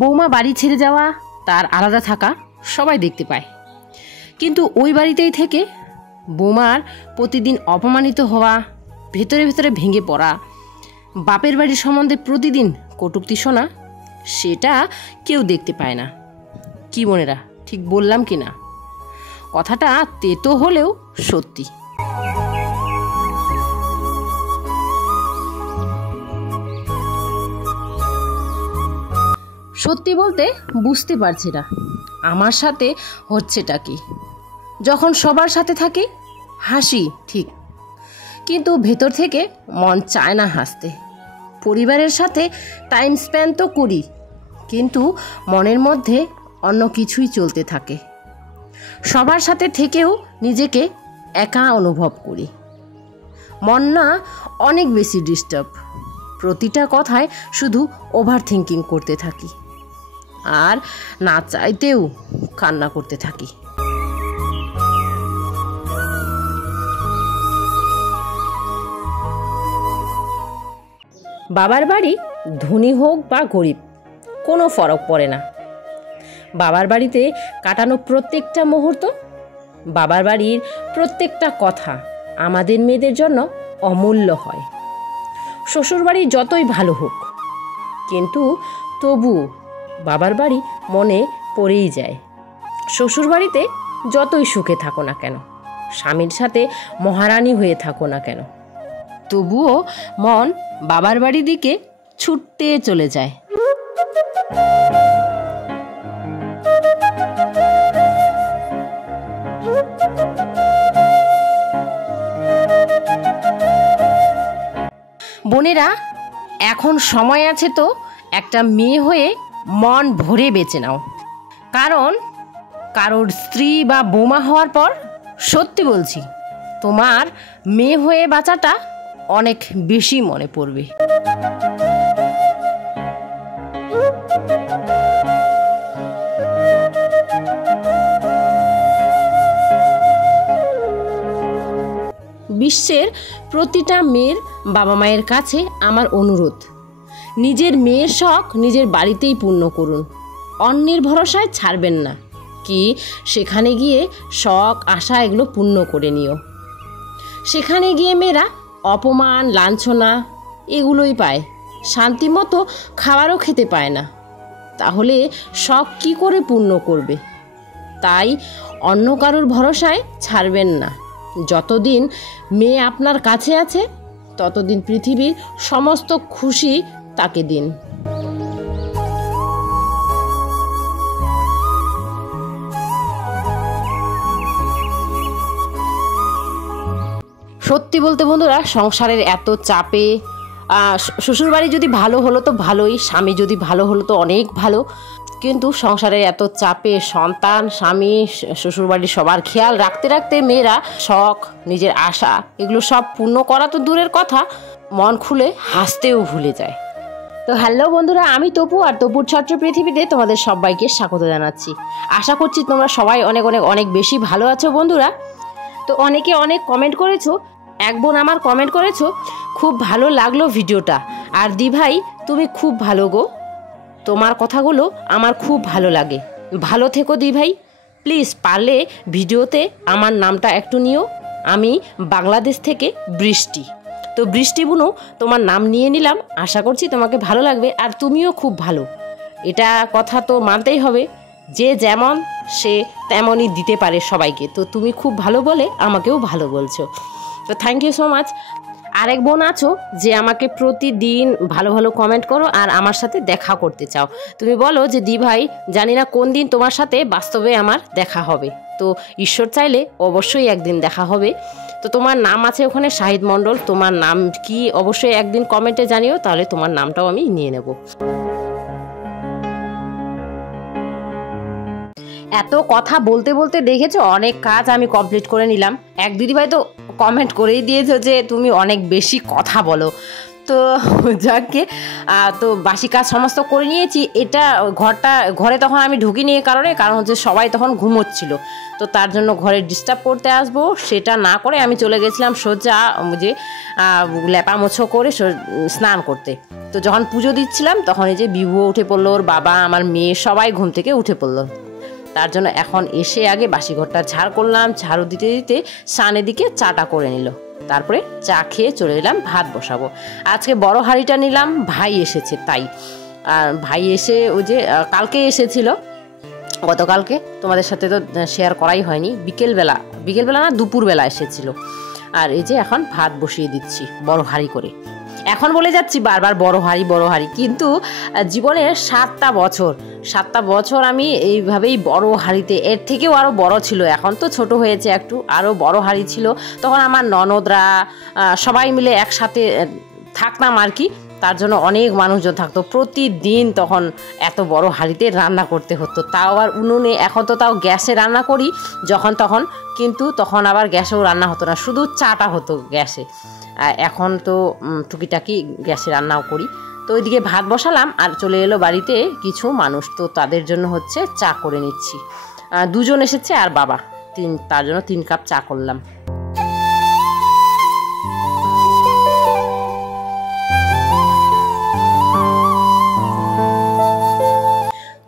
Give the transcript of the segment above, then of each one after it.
বৌমা বাড়ি ছেড়ে যাওয়া, তার আলাদা থাকা সবাই দেখতে পায়, কিন্তু ওই বাড়িতেই থেকে বৌমার প্রতিদিন অপমানিত হওয়া, ভেতরে ভেতরে ভেঙে পড়া, বাপের বাড়ির সম্বন্ধে প্রতিদিন কটূক্তি শোনা, সেটা কেউ দেখতে পায় না। কি বোনেরা, ঠিক বললাম কি না? কথাটা তেতো হলেও সত্যি। সত্যি বলতে বুঝতে পারছি না আমার সাথে হচ্ছেটা কি। যখন সবার সাথে থাকি হাসি ঠিক, কিন্তু ভেতর থেকে মন চায় না হাসতে। পরিবারের সাথে টাইম স্পেন্ড তো করি, কিন্তু মনের মধ্যে অন্য কিছুই চলতে থাকে। সবার সাথে থেকেও নিজেকে একা অনুভব করি। মন না অনেক বেশি ডিস্টার্ব, প্রতিটা কথায় শুধু ওভার থিঙ্কিং করতে থাকি, আর না চাইতেও কান্না করতে থাকি। বাবার বাড়ি ধনী হোক বা গরিব কোনো ফরক পড়ে না। বাবার বাড়িতে কাটানো প্রত্যেকটা মুহূর্ত, বাবার বাড়ির প্রত্যেকটা কথা আমাদের মেয়েদের জন্য অমূল্য হয়। শ্বশুরবাড়ি যতই ভালো হোক, কিন্তু তবু বাবার বাড়ি মনে পড়েই যায়। শ্বশুরবাড়িতে যতই সুখে থাকো না কেন, স্বামীর সাথে মহারানী হয়ে থাকো না কেন, তবুও মন বাবার বাড়ির দিকে ছুটতে চলে যায়। বোনেরা, এখন সময় আছে তো একটা মেয়ে হয়ে মন ভরে বেঁচে নাও। কারণ কারোর স্ত্রী বা বৌমা হওয়ার পর সত্যি বলছি, তোমার মেয়ে হয়ে বাঁচাটা অনেক বেশি মনে পড়বে। বিশ্বের প্রতিটা মেয়ের বাবা মায়ের কাছে আমার অনুরোধ, নিজের মেয়ের শখ নিজের বাড়িতেই পূর্ণ করুন, অন্যের ভরসায় ছাড়বেন না। কি সেখানে গিয়ে শখ আশা এগুলো পূর্ণ করে নিও। সেখানে গিয়ে মেয়েরা অপমান লাঞ্ছনা এগুলোই পায়, শান্তি মতো খাবারও খেতে পায় না। তাহলে শখ কি করে পূর্ণ করবে? তাই অন্য কারোর ভরসায় ছাড়বেন না। যতদিন মেয়ে আপনার কাছে আছে ততদিন পৃথিবীর সমস্ত খুশি তাকে দিন। সত্যি বলতে বন্ধুরা, সংসারের এত চাপে, শ্বশুরবাড়ি যদি ভালো হলো তো ভালোই, স্বামী যদি ভালো হলো তো অনেক ভালো, কিন্তু সংসারের এত চাপে সন্তান, স্বামী, শ্বশুরবাড়ির সবার খেয়াল রাখতে রাখতে মেয়েরা শখ, নিজের আশা এগুলো সব পূর্ণ করা তো দূরের কথা, মন খুলে হাসতেও ভুলে যায়। তো হ্যালো বন্ধুরা, আমি তপু, আর তপুর ছোট্ট পৃথিবীতে তোমাদের সবাইকে স্বাগত জানাচ্ছি। আশা করছি তোমরা সবাই অনেক অনেক অনেক বেশি ভালো আছো বন্ধুরা। তো অনেকে অনেক কমেন্ট করেছো। এক বোন আমার কমেন্ট করেছো, খুব ভালো লাগলো ভিডিওটা, আর দি ভাই তুমি খুব ভালো গো, তোমার কথাগুলো আমার খুব ভালো লাগে, ভালো থেকো দি ভাই। প্লিজ পারলে ভিডিওতে আমার নামটা একটু নিও। আমি বাংলাদেশ থেকে বৃষ্টি। তো বৃষ্টি বোনও তোমার নাম নিয়ে নিলাম, আশা করছি তোমাকে ভালো লাগবে, আর তুমিও খুব ভালো, এটা কথা তো মানতেই হবে, যে যেমন সে তেমনই দিতে পারে সবাইকে। তো তুমি খুব ভালো বলে আমাকেও ভালো বলছো, তো থ্যাংক ইউ সো মাচ। আরেক বোন আছো যে আমাকে প্রতিদিন ভালো ভালো কমেন্ট করো আর আমার সাথে দেখা করতে চাও। তুমি বলো যে দি ভাই জানি না কোন দিন তোমার সাথে বাস্তবে আমার দেখা হবে, তো ঈশ্বর চাইলে অবশ্যই একদিন দেখা হবে। তো তোমার নাম আছে ওখানে শাহিদ মণ্ডল, তোমার নাম কি অবশ্যই একদিন কমেন্টে জানিও, তাহলে তোমার নামটাও আমি নিয়ে নেব। এত কথা বলতে বলতে দেখেছো অনেক কাজ আমি কমপ্লিট করে নিলাম। এক দিদিভাই তো কমেন্ট করেই দিয়েছো যে তুমি অনেক বেশি কথা বলো, তো যাকে তো বাসি কাজ সমস্ত করে নিয়েছি। এটা ঘরে তখন আমি ঢুকিনি কারণ হচ্ছে সবাই তখন ঘুমোচ্ছিল, তো তার জন্য ঘরে ডিস্টার্ব করতে আসবো সেটা না করে আমি চলে গেছিলাম সোজা যে লেপা মোছো করে স্নান করতে। তো যখন পুজো দিচ্ছিলাম তখন এই যে বিভুও উঠে পড়লো, ওর বাবা, আমার মেয়ে সবাই ঘুম থেকে উঠে পড়লো। তার জন্য এখন এসে আগে বাসি ঘরটা ঝাড় করলাম, ঝাড়ু দিতে দিতে সানের দিকে চাটা করে নিল, তারপরে চা খেয়ে চলে এলাম ভাত বসাবো। আজকে বড় হাঁড়িটা নিলাম, ভাই এসেছে তাই। আর ভাই এসে ওই যে কালকে এসেছিল, গতকালকে তোমাদের সাথে তো শেয়ার করাই হয়নি, বিকেলবেলা না দুপুরবেলা এসেছিল। আর এই যে এখন ভাত বসিয়ে দিচ্ছি বড় হাঁড়ি করে। এখন বলে যাচ্ছি বারবার বড় হাঁড়ি, কিন্তু জীবনের 7টা বছর আমি এইভাবেই বড় হাঁড়িতে, এর থেকেও আরও বড় ছিল, এখন তো ছোট হয়েছে একটু, আরও বড় হাঁড়ি ছিল। তখন আমার ননদরা সবাই মিলে একসাথে থাকতাম আর কি, তার জন্য অনেক মানুষজন থাকতো। প্রতিদিন তখন এত বড় হাঁড়িতে রান্না করতে হতো, তাও আবার উনুনে। এখন তো তাও গ্যাসে রান্না করি যখন তখন, কিন্তু তখন আবার গ্যাসেও রান্না হতো না, শুধু চাটা হতো গ্যাসে। এখন তো টুকিটাকি গ্যাসে রান্নাও করি। তো ওইদিকে ভাত বসালাম, আর চলে এলো বাড়িতে কিছু মানুষ, তো তাদের জন্য হচ্ছে চা করে নিচ্ছি। 2 জন এসেছে আর বাবা, তার জন্য 3 কাপ চা করলাম।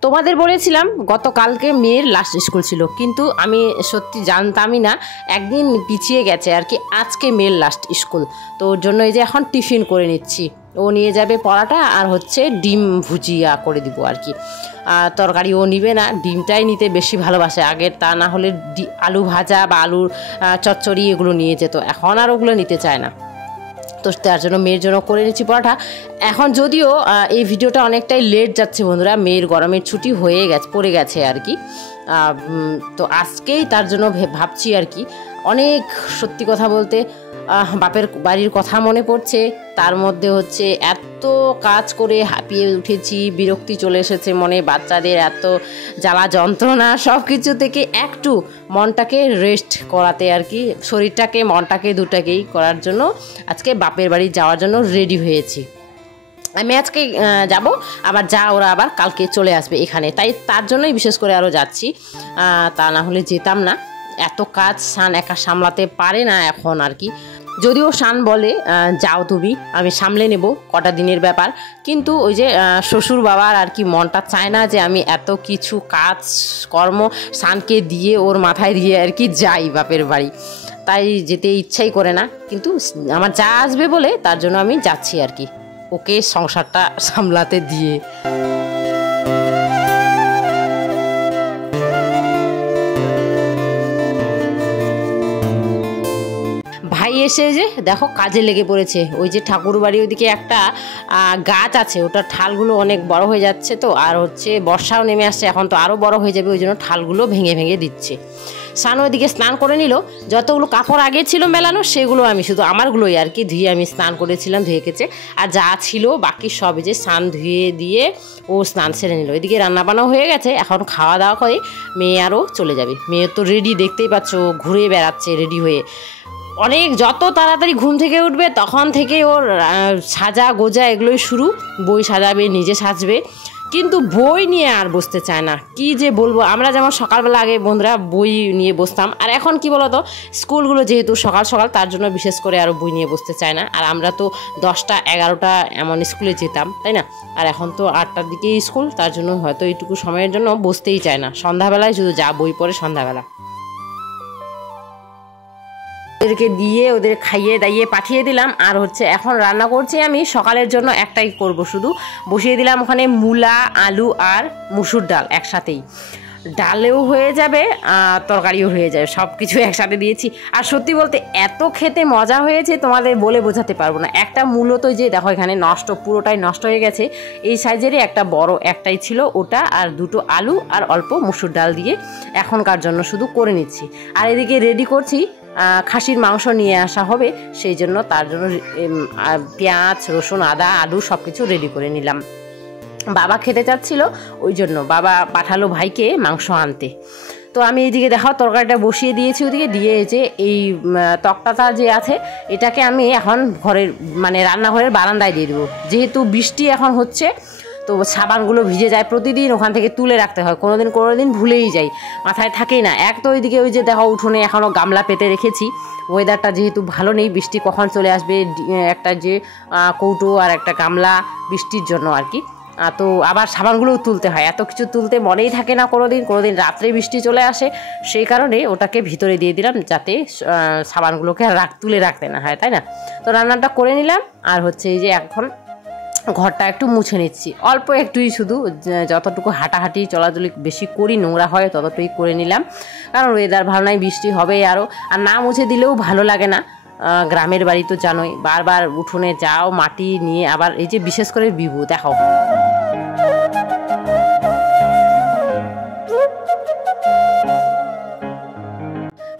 তোমাদের বলেছিলাম গতকালকে মেয়ের লাস্ট স্কুল ছিল, কিন্তু আমি সত্যি জানতামই না, একদিন পিছিয়ে গেছে আর কি, আজকে মেয়ের লাস্ট স্কুল। তো ওর জন্য এই যে এখন টিফিন করে নিচ্ছি। ও নিয়ে যাবে পরাটা আর হচ্ছে ডিম ভুজিয়া করে দিব আর কি। তরকারি ও নিবে না, ডিমটাই নিতে বেশি ভালোবাসে। আগের তা না হলে আলু ভাজা বা আলুর চচ্চড়ি এগুলো নিয়ে যেত, এখন আর ওগুলো নিতে চায় না। তো তার জন্য মেয়ের জন্য করে নিচ্ছি পরোটা। এখন যদিও এই ভিডিওটা অনেকটাই লেট যাচ্ছে বন্ধুরা, মেয়ের গরমের ছুটি পড়ে গেছে আর কি। তো আজকেই তার জন্য ভাবছি আর কি। অনেক সত্যি কথা বলতে বাপের বাড়ির কথা মনে পড়ছে, তার মধ্যে হচ্ছে এত কাজ করে হাঁপিয়ে উঠেছি, বিরক্তি চলে এসেছে মনে, বাচ্চাদের এত জ্বালা যন্ত্রণা সব কিছু থেকে একটু মনটাকে রেস্ট করাতে আর কি, শরীরটাকে মনটাকে দুটাকেই করার জন্য আজকে বাপের বাড়ি যাওয়ার জন্য রেডি হয়েছি। আমি আজকে যাব, আবার ওরা আবার কালকে চলে আসবে এখানে, তাই তার জন্যই বিশেষ করে আরও যাচ্ছি, তা না হলে যেতাম না। এত কাজ শান একা সামলাতে পারে না এখন আর কি। যদিও শান বলে যাও তুমি, আমি সামলে নেব, কটা দিনের ব্যাপার, কিন্তু ওই যে শ্বশুর বাবার আর কি মনটা চায় না যে আমি এত কিছু কাজ কর্ম শানকে দিয়ে ওর মাথায় দিয়ে আর কি যাই বাপের বাড়ি, তাই যেতে ইচ্ছাই করে না। কিন্তু আমার যা আসবে বলে তার জন্য আমি যাচ্ছি আর কি, ওকে সংসারটা সামলাতে দিয়ে। ভাই এসে যে দেখো কাজে লেগে পড়েছে। ওই যে ঠাকুর বাড়ি ওইদিকে একটা গাছ আছে, ওটার ঠালগুলো অনেক বড় হয়ে যাচ্ছে, তো আর হচ্ছে বর্ষাও নেমে আসছে, এখন তো আরও বড় হয়ে যাবে, ওই জন্য ঠালগুলো ভেঙে ভেঙে দিচ্ছে। স্নান ওইদিকে স্নান করে নিল, যতগুলো কাপড় আগে ছিল মেলানো সেগুলো আমি শুধু আমারগুলোই আর কি ধুয়ে আমি স্নান করেছিলাম, ধুয়ে কেচে, আর যা ছিল বাকি সব যে স্নান ধুয়ে দিয়ে ও স্নান সেরে নিল। এদিকে রান্নাবান্নাও হয়ে গেছে, এখন খাওয়া দাওয়া করে মেয়ে আরও চলে যাবে। মেয়ে তো রেডি, দেখতেই পাচ্ছ ঘুরে বেড়াচ্ছে রেডি হয়ে। যত তাড়াতাড়ি ঘুম থেকে উঠবে তখন থেকে ওর সাজা গোজা এগুলোই শুরু, বই সাজাবে, নিজে সাজবে, কিন্তু বই নিয়ে আর বসতে চায় না। কি যে বলবো, আমরা যেমন সকালবেলা আগে বন্ধুরা বই নিয়ে বসতাম, আর এখন কি বলতো স্কুলগুলো যেহেতু সকাল সকাল, তার জন্য বিশেষ করে আরও বই নিয়ে বসতে চায় না। আর আমরা তো 10টা 11টা এমন স্কুলে যেতাম, তাই না? আর এখন তো 8টার দিকেই স্কুল, তার জন্য হয়তো এইটুকু সময়ের জন্য বসতেই চায় না। সন্ধ্যাবেলায় শুধু যা বই পড়ে সন্ধ্যাবেলা। ওদেরকে দিয়ে ওদের খাইয়ে দাইয়ে পাঠিয়ে দিলাম। আর হচ্ছে এখন রান্না করছি আমি, সকালের জন্য একটাই করব, শুধু বসিয়ে দিলাম ওখানে মূলা, আলু আর মুসুর ডাল একসাথেই, ডালেও হয়ে যাবে তরকারিও হয়ে যাবে, সব কিছু একসাথে দিয়েছি। আর সত্যি বলতে এত খেতে মজা হয়েছে তোমাদের বলে বোঝাতে পারবো না। একটা মূলত যে দেখো এখানে পুরোটাই নষ্ট হয়ে গেছে, এই সাইজেরই একটা বড় একটাই ছিল, ওটা আর 2টো আলু আর অল্প মুসুর ডাল দিয়ে এখনকার জন্য শুধু করে নিচ্ছি। আর এদিকে রেডি করছি খাসির মাংস নিয়ে আসা হবে, সেই জন্য তার জন্য পেঁয়াজ, রসুন, আদা, আলু সব কিছু রেডি করে নিলাম। বাবা খেতে চাচ্ছিল, ওই জন্য বাবা পাঠালো ভাইকে মাংস আনতে। তো আমি এইদিকে দেখাও তরকারিটা বসিয়ে দিয়েছি, ওদিকে দিয়ে যে এই তক্তাটা যে আছে এটাকে আমি এখন ঘরের মানে রান্নাঘরের বারান্দায় দিয়ে দেবো। যেহেতু বৃষ্টি এখন হচ্ছে তো সাবানগুলো ভিজে যায়, প্রতিদিন ওখান থেকে তুলে রাখতে হয়, কোনোদিন ভুলেই যাই, মাথায় থাকেই না। এক তো ওইদিকে ওই যে দেখো উঠোনে এখনও গামলা পেতে রেখেছি, ওয়েদারটা যেহেতু ভালো নেই, বৃষ্টি কখন চলে আসবে, একটা যে কৌটো আর একটা গামলা বৃষ্টির জন্য আর কি। তো আবার সাবানগুলোও তুলতে হয়, এত কিছু তুলতে মনেই থাকে না কোনোদিন রাত্রে বৃষ্টি চলে আসে, সেই কারণে ওটাকে ভিতরে দিয়ে দিলাম যাতে সাবানগুলোকে তুলে রাখতে না হয়, তাই না। তো রান্নাটা করে নিলাম, আর হচ্ছে এই যে এখন ঘরটা একটু মুছে নিচ্ছি, অল্প একটুই শুধু, যতটুকু হাঁটাহাঁটি চলাচলি বেশি করি নোংরা হয় ততটুকুই করে নিলাম, কারণ ওয়েদার ভালো নাই, বৃষ্টি হবে আরও, আর না মুছে দিলেও ভালো লাগে না। গ্রামের বাড়ি তো জানোই, বারবার উঠোনে যাও মাটি নিয়ে, আবার এই যে বিশেষ করে বিভু দেখো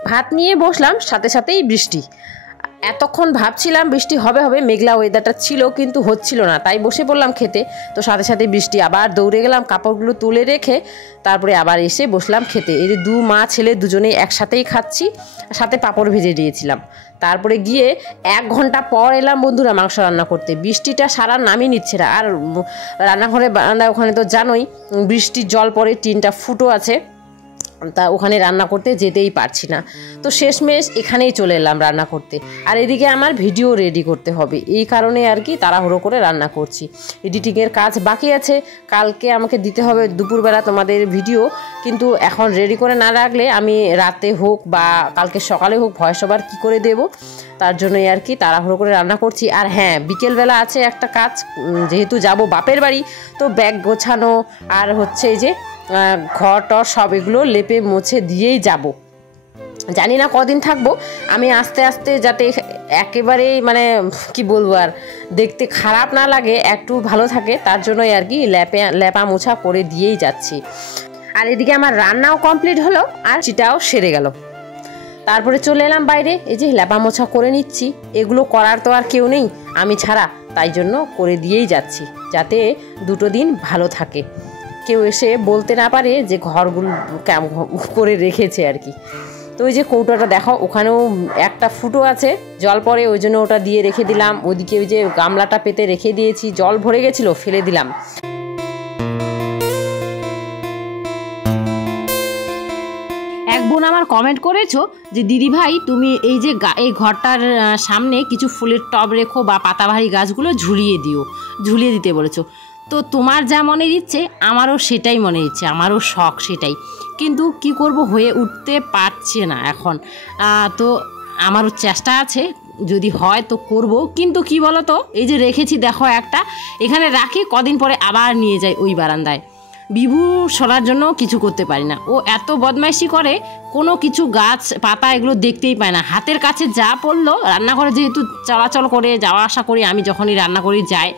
ভাত নিয়ে বসলাম, সাথে সাথেই বৃষ্টি। এতক্ষণ ভাবছিলাম বৃষ্টি হবে মেঘলা ওয়েদারটা ছিল, কিন্তু হচ্ছিল না, তাই বসে পড়লাম খেতে। তো সাথে সাথে বৃষ্টি, আবার দৌড়ে গেলাম কাপড়গুলো তুলে রেখে, তারপরে আবার এসে বসলাম খেতে। এই যে মা ছেলে দুজনেই একসাথেই খাচ্ছি, সাথে পাঁপড় ভেজে দিয়েছিলাম। তারপরে গিয়ে 1 ঘন্টা পর এলাম বন্ধুরা মাংস রান্না করতে। বৃষ্টিটা সারা নামই নিচ্ছে না, আর রান্নাঘরে বারান্দা ওখানে তো জানোই বৃষ্টির জল পড়ে, টিনটা ফুটো আছে, তা ওখানে রান্না করতে যেতেই পারছি না। তো শেষমেশ এখানেই চলে এলাম রান্না করতে, আর এদিকে আমার ভিডিও রেডি করতে হবে, এই কারণে আর কি তাড়াহুড়ো করে রান্না করছি। এডিটিংয়ের কাজ বাকি আছে, কালকে আমাকে দিতে হবে দুপুরবেলা তোমাদের ভিডিও, কিন্তু এখন রেডি করে না রাখলে আমি রাতে হোক বা কালকে সকালে হোক ভয়েস ওভার কী করে দেব, তার জন্যই আর কি তাড়াহুড়ো করে রান্না করছি। আর হ্যাঁ, বিকেলবেলা আছে একটা কাজ, যেহেতু যাব বাপের বাড়ি, তো ব্যাগ গোছানো আর হচ্ছে এই যে ঘর টর সব এগুলো লেপে মুছে দিয়েই যাব। জানি না কদিন থাকবো, আমি আস্তে আস্তে যাতে একেবারেই মানে কি বলবো আর দেখতে খারাপ না লাগে, একটু ভালো থাকে, তার জন্যই আর কি লেপা মোছা করে দিয়েই যাচ্ছি। আর এদিকে আমার রান্নাও কমপ্লিট হলো, আর চিটাও সেরে গেল। তারপরে চলে এলাম বাইরে, এই যে লেপা মোছা করে নিচ্ছি, এগুলো করার তো আর কেউ নেই আমি ছাড়া, তাই জন্য করে দিয়েই যাচ্ছি, যাতে 2 দিন ভালো থাকে, কেউ এসে বলতে না পারে যে ঘরগুলো কেমন করে রেখেছে আর কি। তো ওই যে কৌটোটা দেখো, ওখানেও একটা ফুটো আছে, জল পড়ে, ওই জন্য ওটা দিয়ে রেখে দিলাম। ওইদিকে ওই যে গামলাটা পেতে রেখে দিয়েছি, জল ভরে গেছিলো ফেলে দিলাম। এক বোন আমার কমেন্ট করেছো যে দিদি ভাই তুমি এই যে এই ঘরটার সামনে কিছু ফুলের টব রেখো বা পাতাবাহারি গাছগুলো ঝুলিয়ে দিতে বলেছো। তো তোমার যা মনে ইচ্ছে আমারও সেটাই মনে ইচ্ছে, আমারও শখ সেটাই, কিন্তু কি করব, হয়ে উঠতে পারছে না এখন। তো আমারও চেষ্টা আছে, যদি হয় তো করব, কিন্তু কি বলো তো, এই যে রেখেছি দেখো একটা, এখানে রাখি, কদিন পরে আবার নিয়ে যাই ওই বারান্দায়। বিভু সরার জন্য কিছু করতে পারি না, ও এত বদমাইশি করে, কোনো কিছু গাছ পাতা এগুলো দেখতেই পায় না। হাতের কাছে যা পড়লো, রান্নাঘরে যেহেতু চলাচল করে যাওয়া আসা করি আমি, যখনই রান্না করি যাই,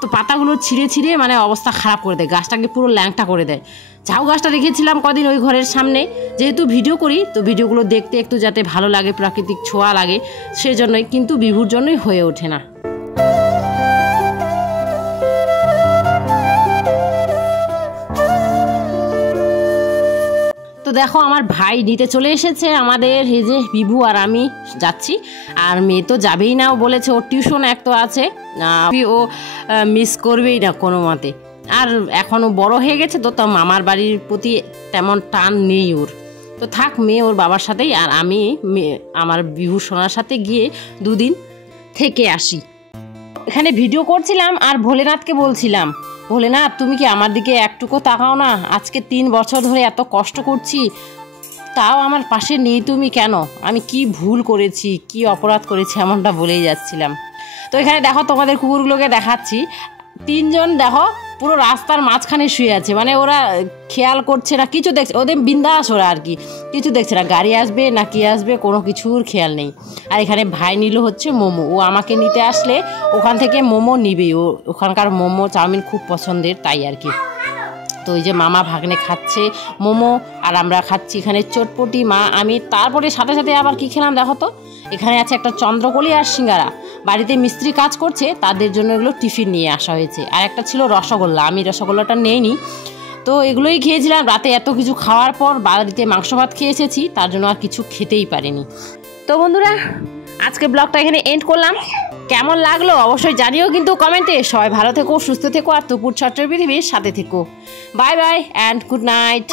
তো পাতাগুলো ছিঁড়ে মানে অবস্থা খারাপ করে দেয়, গাছটাকে পুরো ল্যাংটা করে দেয়। ঝাউ গাছটা রেখেছিলাম কদিন ওই ঘরের সামনে, যেহেতু ভিডিও করি তো ভিডিওগুলো দেখতে একটু যাতে ভালো লাগে, প্রাকৃতিক ছোঁয়া লাগে, সেজন্যই, কিন্তু বিভুর জন্যই হয়ে ওঠে না। তো দেখো আমার ভাই নিতে চলে এসেছে আমাদের, এই যে বিভু আর আমি যাচ্ছি, আর মেয়ে তো যাবেই না, ও বলেছে ওর টিউশন এক তো আছে, ও মিস করবেই না কোনো মতে। আর এখনও বড় হয়ে গেছে তো, মামার বাড়ির প্রতি তেমন টান নেই ওর, তো থাক মেয়ে ওর বাবার সাথেই, আর আমি আমার বিভু সোনার সাথে গিয়ে 2 দিন থেকে আসি। এখানে ভিডিও করছিলাম আর ভোলেনাথকে বলছিলাম, ভোলেনাথ তুমি কি আমার দিকে একটুকু তাকাও না, আজকে 3 বছর ধরে এত কষ্ট করছি, তাও আমার পাশে নেই তুমি কেন, আমি কি ভুল করেছি, কি অপরাধ করেছি, এমনটা বলেই যাচ্ছিলাম। তো এখানে দেখো তোমাদের কুকুরগুলোকে দেখাচ্ছি, 3 জন দেখো পুরো রাস্তার মাঝখানে শুয়ে আছে, মানে ওরা খেয়াল করছে না, কিছু দেখছে, ওদের বিন্দাস ওরা আর কি, কিছু দেখছে না, গাড়ি আসবে না কি আসবে কোনো কিছুর খেয়াল নেই। আর এখানে ভাই নিল হচ্ছে মোমো, ও আমাকে নিতে আসলে ওখান থেকে মোমো নিবেই, ও ওখানকার মোমো চাউমিন খুব পছন্দের, তাই আর কি। তো ওই যে মামা ভাগ্নে খাচ্ছে মোমো, আর আমরা খাচ্ছি এখানে চটপটি, মা আমি। তারপরে সাথে সাথে আবার কি খেলাম দেখো তো, এখানে আছে একটা চন্দ্রকলি আর সিঙ্গারা, বাড়িতে মিস্ত্রি কাজ করছে তাদের জন্য এগুলো টিফিন নিয়ে আসা হয়েছে, আর একটা ছিল রসগোল্লা, আমি রসগোল্লাটা নেইনি, তো এগুলোই খেয়েছিলাম। রাতে এত কিছু খাওয়ার পর বাড়িতে মাংস ভাত খেয়ে এসেছি, তার জন্য আর কিছু খেতেই পারিনি। তো বন্ধুরা, আজকে ব্লগটা এখানে এন্ড করলাম। কেমন লাগলো অবশ্যই জানিও কিন্তু কমেন্টে। সবাই ভালো থেকো, সুস্থ থেকো, আর তপুর ছোট্ট পৃথিবীর সাথে থেকো। Bye bye and good night.